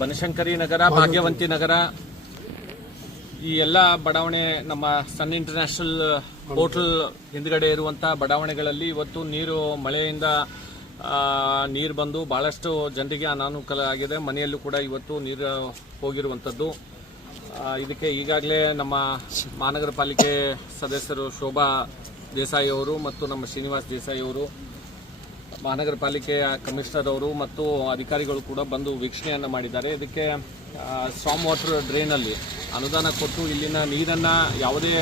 ಬನಶಂಕರಿ ನಗರ, ಭಾಗ್ಯವಂತಿ ನಗರ, ಈ ಎಲ್ಲ ಬಡಾವಣೆ ನಮ್ಮ ಸನ್ ಇಂಟರ್ನ್ಯಾಷನಲ್ ಹೋಟೆಲ್ ಹಿಂದ್ಗಡೆ ಇರುವಂತಹ ಬಡಾವಣೆಗಳಲ್ಲಿ ಇವತ್ತು ಮಳೆಯಿಂದ ನೀರು ಬಂದು ಬಹಳಷ್ಟು ಜನರಿಗೆ ಅನಾನುಕೂಲ ಆಗಿದೆ. ಮನೆಯಲ್ಲೂ ಕೂಡ ಇವತ್ತು ನೀರು ಹೋಗಿರುವಂಥದ್ದು. ಇದಕ್ಕೆ ಈಗಾಗಲೇ ನಮ್ಮ ಮಹಾನಗರ ಪಾಲಿಕೆ ಸದಸ್ಯರು ಶೋಭಾ ದೇಸಾಯಿ ಅವರು ಮತ್ತು ನಮ್ಮ ಶ್ರೀನಿವಾಸ್ ದೇಸಾಯಿ ಅವರು, ಮಹಾನಗರ ಪಾಲಿಕೆಯ ಕಮಿಷನರ್ ಅವರು ಮತ್ತು ಅಧಿಕಾರಿಗಳು ಕೂಡ ಬಂದು ವೀಕ್ಷಣೆಯನ್ನು ಮಾಡಿದ್ದಾರೆ. ಇದಕ್ಕೆ ಸ್ಟಾರ್ಮ್ ವಾಟರ್ ಡ್ರೈನಲ್ಲಿ ಅನುದಾನ ಕೊಟ್ಟು ಇಲ್ಲಿನ ನೀರನ್ನು ಯಾವುದೇ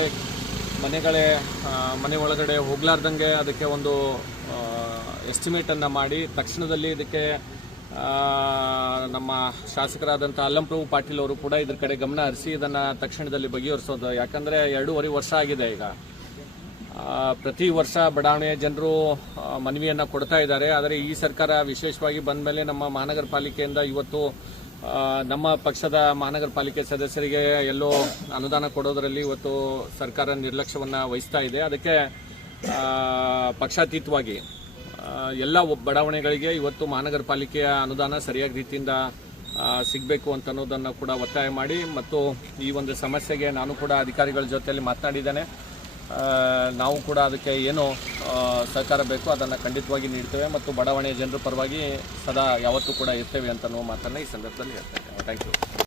ಮನೆ ಒಳಗಡೆ ಹೋಗ್ಲಾರ್ದಂಗೆ ಅದಕ್ಕೆ ಒಂದು ಎಸ್ಟಿಮೇಟನ್ನು ಮಾಡಿ ತಕ್ಷಣದಲ್ಲಿ ಇದಕ್ಕೆ ನಮ್ಮ ಶಾಸಕರಾದಂಥ ಅಲ್ಲಂಪ್ರಭು ಪಾಟೀಲ್ ಅವರು ಕೂಡ ಇದ್ರ ಕಡೆ ಗಮನ ಹರಿಸಿ ಇದನ್ನು ತಕ್ಷಣದಲ್ಲಿ ಬಗೆಹರಿಸೋದು. ಯಾಕಂದರೆ 2.5 ವರ್ಷ ಆಗಿದೆ. ಈಗ ಪ್ರತಿ ವರ್ಷ ಬಡಾವಣೆಯ ಜನರು ಮನವಿಯನ್ನು ಕೊಡ್ತಾ ಇದ್ದಾರೆ. ಆದರೆ ಈ ಸರ್ಕಾರ ವಿಶೇಷವಾಗಿ ಬಂದ ಮೇಲೆ ನಮ್ಮ ಮಹಾನಗರ ಪಾಲಿಕೆಯಿಂದ ಇವತ್ತು ನಮ್ಮ ಪಕ್ಷದ ಮಹಾನಗರ ಪಾಲಿಕೆ ಸದಸ್ಯರಿಗೆ ಎಲ್ಲೋ ಅನುದಾನ ಕೊಡೋದರಲ್ಲಿ ಇವತ್ತು ಸರ್ಕಾರ ನಿರ್ಲಕ್ಷ್ಯವನ್ನು ವಹಿಸ್ತಾ ಇದೆ. ಅದಕ್ಕೆ ಪಕ್ಷಾತೀತವಾಗಿ ಎಲ್ಲ ಬಡಾವಣೆಗಳಿಗೆ ಇವತ್ತು ಮಹಾನಗರ ಪಾಲಿಕೆಯ ಅನುದಾನ ಸರಿಯಾದ ರೀತಿಯಿಂದ ಸಿಗಬೇಕು ಅಂತ ಅನ್ನೋದನ್ನು ಕೂಡ ಒತ್ತಾಯ ಮಾಡಿ, ಮತ್ತು ಈ ಒಂದು ಸಮಸ್ಯೆಗೆ ನಾನು ಕೂಡ ಅಧಿಕಾರಿಗಳ ಜೊತೆಯಲ್ಲಿ ಮಾತನಾಡಿದ್ದೇನೆ. ನಾವು ಕೂಡ ಅದಕ್ಕೆ ಏನು ಸಹಕಾರ ಬೇಕು ಅದನ್ನು ಖಂಡಿತವಾಗಿ ನೀಡ್ತೇವೆ ಮತ್ತು ಬಡಾವಣೆಯ ಜನರ ಪರವಾಗಿ ಸದಾ ಯಾವತ್ತೂ ಕೂಡ ಇರ್ತೇವೆ ಅಂತ ಮಾತನ್ನು ಈ ಸಂದರ್ಭದಲ್ಲಿ ಹೇಳ್ತೇವೆ. Thank you.